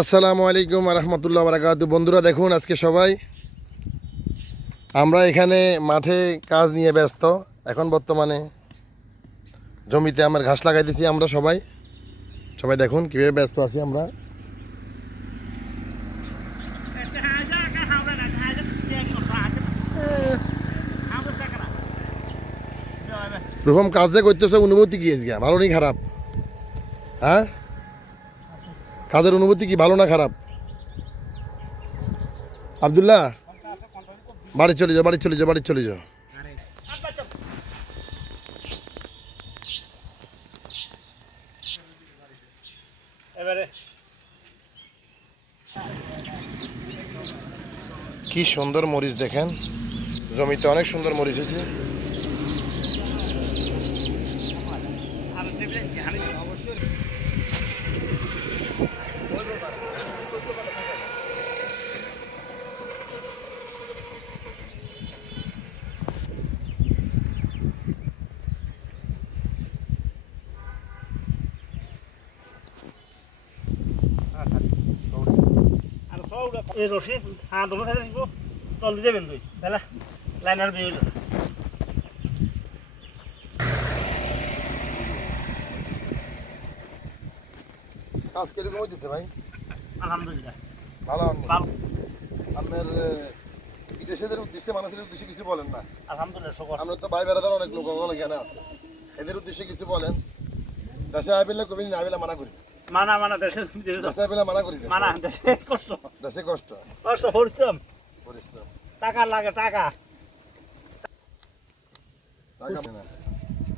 আসসালামু আলাইকুম রহমতুল্লাহ বারাকাত বন্ধুরা, দেখুন আজকে সবাই। আমরা এখানে মাঠে কাজ নিয়ে ব্যস্ত। এখন বর্তমানে জমিতে আমার ঘাস লাগাইতেছি আমরা সবাই। সবাই দেখুন কীভাবে ব্যস্ত আছি আমরা। রকম কাজ যে করতেছে অনুভূতি কি আজকে? ভালো নেই খারাপ? হ্যাঁ? কাজের অনুভূতি কি ভালো না খারাপ? আবদুল্লাহ, বাড়ি চলে যাও, বাড়ি চলে যাও, বাড়ি চলে যাও। কি সুন্দর মরিচ দেখেন। জমিতে অনেক সুন্দর মরিচ ঝাড়ি অবশ্যই এই রশি ধরে ছেড়ে দিব তল দিয়ে যাবেন তুই তাহলে লাইনার বেয়ে হইল কাজ কীরকম হইতেছে ভাই? আলহামদুলিল্লাহ। ভালো ভালো। আপনার বিদেশিদের উদ্দেশ্যে মানুষের উদ্দেশ্যে কিছু বলেন না? আলহামদুলিল্লাহ সকল আমরা তো ভাই বেড়াদার অনেক লোক এখানে আছে। এদের উদ্দেশ্যে কিছু বলেন। দেশে আইবিলে কবি না মানা করি। মানা মানা দেশে দেশে দেশে মানা করি মানা দেশে কষ্ট। দেশে কষ্ট। কষ্ট পরিশ্রম। পরিশ্রম। টাকা লাগে টাকা।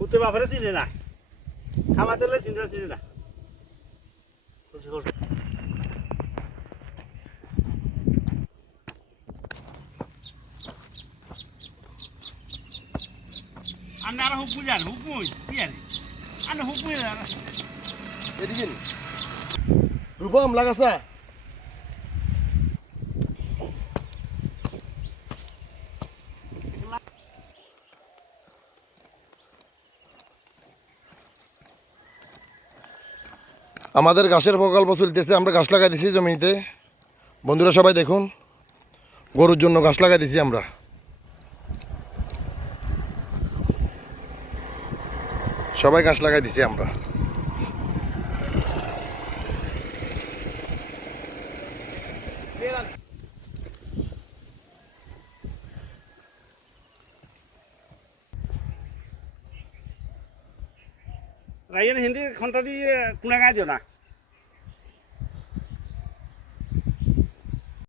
উঠতে বাপরে চিনে না। খামাতে হলে চিনে চিনে না। খুশি খুশি। আপনি আরও হুক বুঝান হুক মুই কি জানি? আপনি হুক বুঝান এদিকে। রূপম, লাগাসা। আমাদের গাছের প্রকল্প চলতেছে, আমরা গাছ লাগাই দিছি জমিতে। বন্ধুরা সবাই দেখুন, গরুর জন্য গাছ লাগাই দিছি আমরা। সবাই গাছ লাগাই দিছি আমরা। রাইয়ের হিন্দি খন্তা দিয়ে কোনা দিও না